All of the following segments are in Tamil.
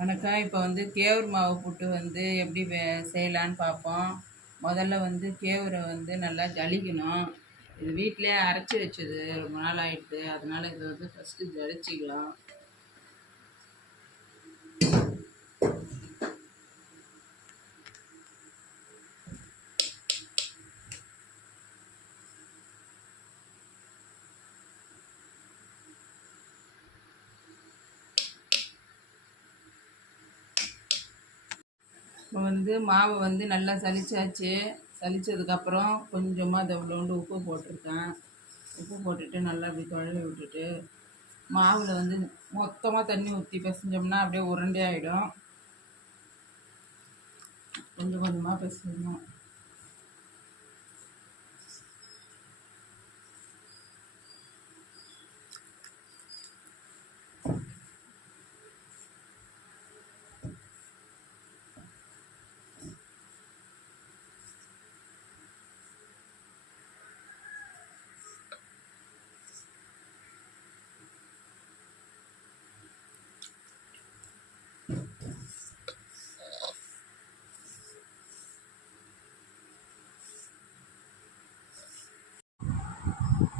வணக்கம் இப்போ வந்து கேவுரு மாவு புட்டு வந்து எப்படி வே- செய்யலான்னு பார்ப்போம் முதல்ல வந்து கேவுரை வந்து நல்லா ஜலிக்கணும். இது வீட்டிலே அரைச்சி வச்சது ரொம்ப நாள் ஆயிடுது அதனால் இது வந்து ஃபஸ்ட்டு ஜலிச்சிக்கலாம். இப்போ வந்து மாவை வந்து நல்லா சலிச்சாச்சு சலிச்சதுக்கப்புறம் கொஞ்சமாக அதை இவ்வளோண்டு உப்பு போட்டிருக்கேன். உப்பு போட்டுட்டு நல்லா அப்படி தொழவி விட்டுட்டு மாவில் வந்து மொத்தமாக தண்ணி ஊற்றி பிசைஞ்சோம்னா அப்படியே உருண்டே ஆகிடும் கொஞ்சம் கொஞ்சமாக பிசையணும்.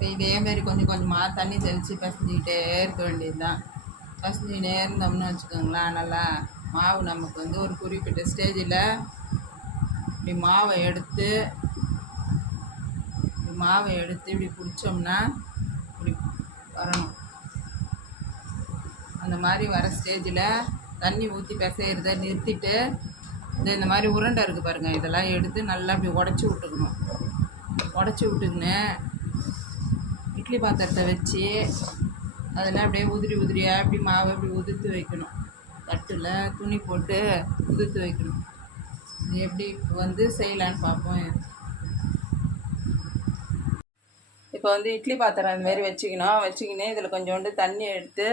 இப்போ இதே மாதிரி கொஞ்சம் கொஞ்சமாக தண்ணி தெளித்து பசஞ்சிக்கிட்டே இருக்க வேண்டியது தான் பசஞ்சிக்கிட்டே இருந்தோம்னு வச்சுக்கோங்களேன் நல்லா மாவு நமக்கு வந்து ஒரு குறிப்பிட்ட ஸ்டேஜில் இப்படி மாவை எடுத்து இப்படி மாவை எடுத்து இப்படி பிடிச்சோம்னா இப்படி வரணும். அந்த மாதிரி வர ஸ்டேஜில் தண்ணி ஊற்றி பிசையிறத நிறுத்திட்டு இந்த இந்த மாதிரி உருண்டை இருக்குது பாருங்கள் இதெல்லாம் எடுத்து நல்லா இப்படி உடச்சி விட்டுக்கணும். உடச்சி விட்டுக்கின்னு இட்லி பாத்திரத்தை வச்சு அதில் அப்படியே உதிரி உதிரியாக அப்படி மாவை இப்படி உதிர்த்து வைக்கணும். தட்டில் துணி போட்டு உதிர்த்து வைக்கணும். இது எப்படி வந்து செய்யலான்னு பார்ப்போம். இப்போ வந்து இட்லி பாத்திரம் அந்த மாதிரி வச்சுக்கணும். வச்சுக்கினே இதில் கொஞ்சோண்டு தண்ணி எடுத்து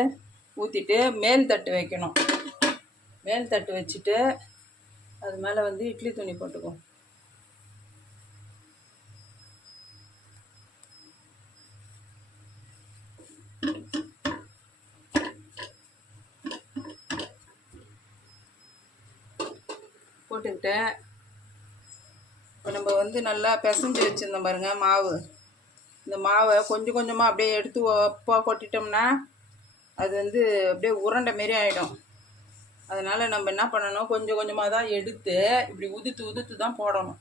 ஊற்றிட்டு மேல் தட்டு வைக்கணும். மேல் தட்டு வச்சுட்டு அது மேலே வந்து இட்லி துணி போட்டுக்குவோம். போட்டுக்கிட்டு இப்போ நம்ம வந்து நல்லா பிசைஞ்சு வச்சுருந்தோம் பாருங்கள் மாவு. இந்த மாவை கொஞ்சம் கொஞ்சமாக அப்படியே எடுத்து ஒப்பாக கொட்டிட்டோம்னா அது வந்து அப்படியே உருண்டை மாரி ஆகிடும் அதனால் நம்ம என்ன பண்ணணும் கொஞ்சம் கொஞ்சமாக தான் எடுத்து இப்படி உதுத்து உதுத்து தான் போடணும்.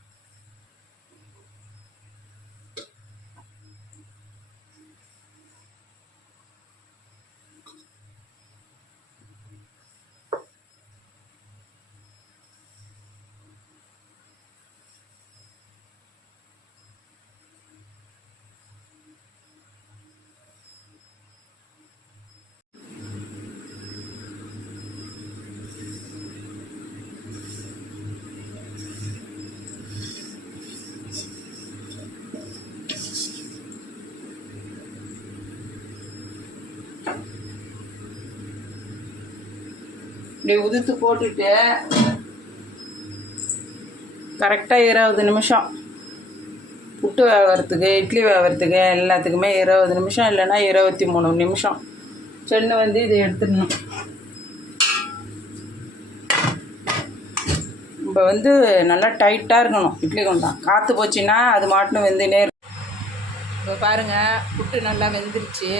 இப்படி உதித்து போட்டுட்டு கரெக்டாக இருபது நிமிஷம். புட்டு வேகிறதுக்கு இட்லி வேகிறதுக்கு எல்லாத்துக்குமே இருபது நிமிஷம் இல்லைன்னா இருபத்தி மூணு நிமிஷம். சென்னு வந்து இதை எடுத்துடணும். இப்போ வந்து நல்லா டைட்டாக இருக்கணும் இட்லி குண்டான் காற்று போச்சுன்னா அது மாட்டுன்னு வெந்துனே இருக்கும் இப்போ பாருங்கள் புட்டு நல்லா வெந்துருச்சு.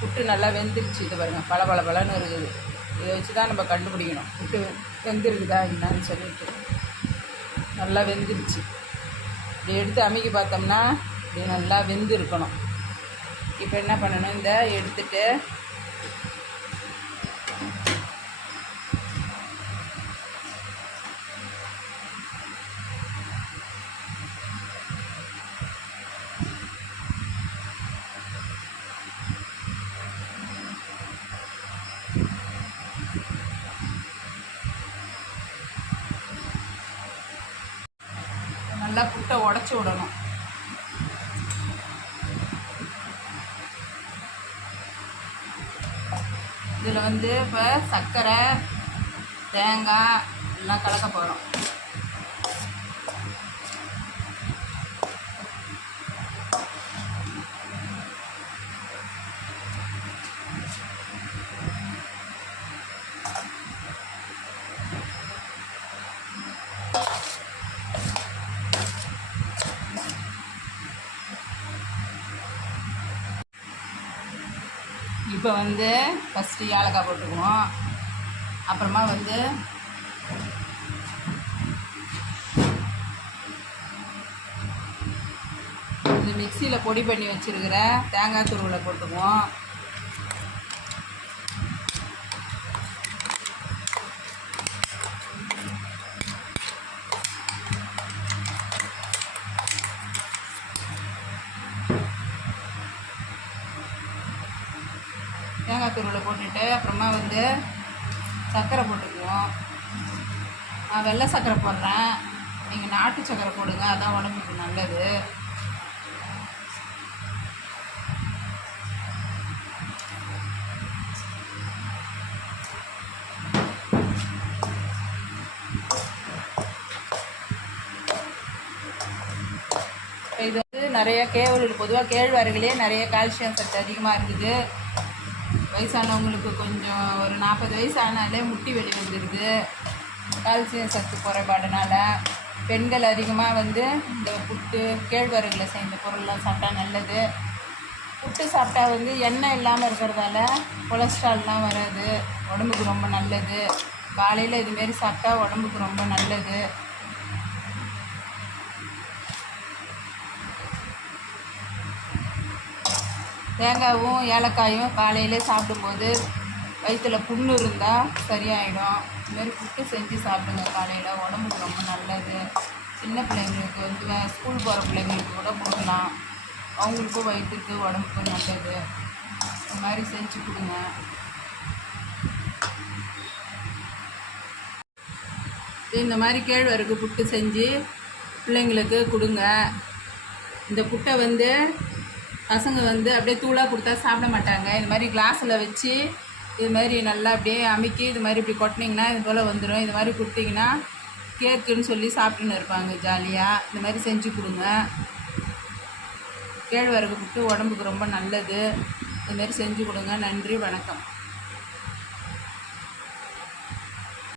புட்டு நல்லா வெந்துருச்சு. இது பாருங்கள் பல பல பலன்னு இருக்குது. இதை வச்சு தான் நம்ம கண்டுபிடிக்கணும். புட்டு வெந்திருக்குதா என்னன்னு சொல்லிட்டு. நல்லா வெந்துருச்சு. இப்படி எடுத்து அமுக்கி பார்த்தோம்னா இப்படி நல்லா வெந்து இருக்கணும் இப்போ என்ன பண்ணணும்? இந்த எடுத்துகிட்டு நல்லா புட்டை உடச்சி விடணும். இதில் வந்து இப்போ சர்க்கரை தேங்காய் எல்லாம் கலக்க போகிறோம். இப்போ வந்து ஃபஸ்ட்டு ஏலக்காய் போட்டுக்குவோம். அப்புறமா வந்து இந்த மிக்சியில் பொடி பண்ணி வச்சுருக்கிற தேங்காய் துருவில் போட்டுக்குவோம். தேங்காய் துருவில் போட்டுட்டு அப்புறமா வந்து சர்க்கரை போட்டுக்குவோம். நான் வெள்ளை சர்க்கரை போடுறேன். நீங்கள் நாட்டு சர்க்கரை போடுங்க அதான் உடம்புக்கு நல்லது. இது வந்து நிறைய கேவல் பொதுவாக கேழ்வரகுலேயே நிறைய கால்சியம் சத்து அதிகமாக இருக்குது. வயசானவங்களுக்கு கொஞ்சம் ஒரு நாற்பது வயசு ஆனாலே முட்டி வெளி வந்துடுது கால்சியம் சத்து குறைபாடுனால பெண்கள் அதிகமாக வந்து இந்த புட்டு கேழ்வரகுல சேர்ந்த பொருள்லாம் சாப்பிட்டா நல்லது. புட்டு சாப்பிட்டா வந்து எண்ணெய் இல்லாமல் இருக்கிறதால கொலஸ்ட்ரால்லாம் வராது. உடம்புக்கு ரொம்ப நல்லது. காலையில் இதுமாரி சாப்பிட்டா உடம்புக்கு ரொம்ப நல்லது. தேங்காயும் ஏலக்காயும் காலையிலே சாப்பிடும்போது வயிற்றில் புண்ணு இருந்தால் சரியாயிடும். இதுமாரி புட்டு செஞ்சு சாப்பிடுங்க காலையில். உடம்புக்கு ரொம்ப நல்லது. சின்ன பிள்ளைங்களுக்கு வந்து ஸ்கூல் போகிற பிள்ளைங்களுக்கு கூட கொடுக்கலாம். அவங்களுக்கும் வயிற்றுக்கு உடம்புக்கு நல்லது. இந்த மாதிரி செஞ்சு கொடுங்க. இந்த மாதிரி கேழ்வரகு புட்டு செஞ்சு பிள்ளைங்களுக்கு கொடுங்க. இந்த புட்டை வந்து பசங்க வந்து அப்படியே தூளாக கொடுத்தா சாப்பிட மாட்டாங்க. இது மாதிரி கிளாஸில் வச்சு இது மாதிரி நல்லா அப்படியே அமைக்கி இது மாதிரி இப்படி கொட்டினீங்கன்னா இது போல் வந்துடும் இது மாதிரி கொடுத்தீங்கன்னா கேக்குன்னு சொல்லி சாப்பிட்டுன்னு இருப்பாங்க ஜாலியாக இந்த மாதிரி செஞ்சு கொடுங்க. கேழ்வரகு புட்டு உடம்புக்கு ரொம்ப நல்லது. இது மாதிரி செஞ்சு கொடுங்க. நன்றி வணக்கம்.